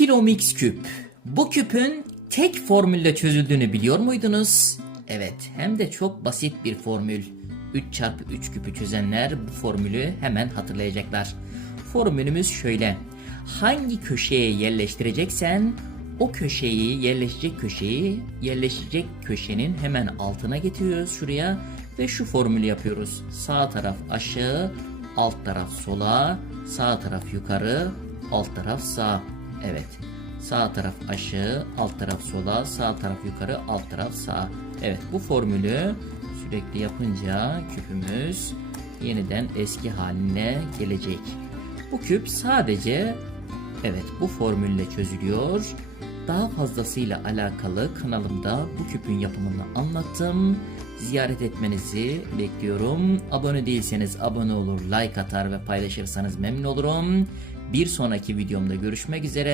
Kilomix küp. Bu küpün tek formülle çözüldüğünü biliyor muydunuz? Evet, hem de çok basit bir formül. 3 çarpı 3 küpü çözenler bu formülü hemen hatırlayacaklar. Formülümüz şöyle. Hangi köşeye yerleştireceksen o köşeyi, yerleşecek köşeyi, yerleşecek köşenin hemen altına getiriyoruz şuraya ve şu formülü yapıyoruz. Sağ taraf aşağı, alt taraf sola, sağ taraf yukarı, alt taraf sağ. Evet. Sağ taraf aşağı, alt taraf sola, sağ taraf yukarı, alt taraf sağ. Evet bu formülü sürekli yapınca küpümüz yeniden eski haline gelecek. Bu küp sadece evet bu formülle çözülüyor. Daha fazlasıyla alakalı kanalımda bu küpün yapımını anlattım. Ziyaret etmenizi bekliyorum. Abone değilseniz abone olur, like atar ve paylaşırsanız memnun olurum. Bir sonraki videomda görüşmek üzere.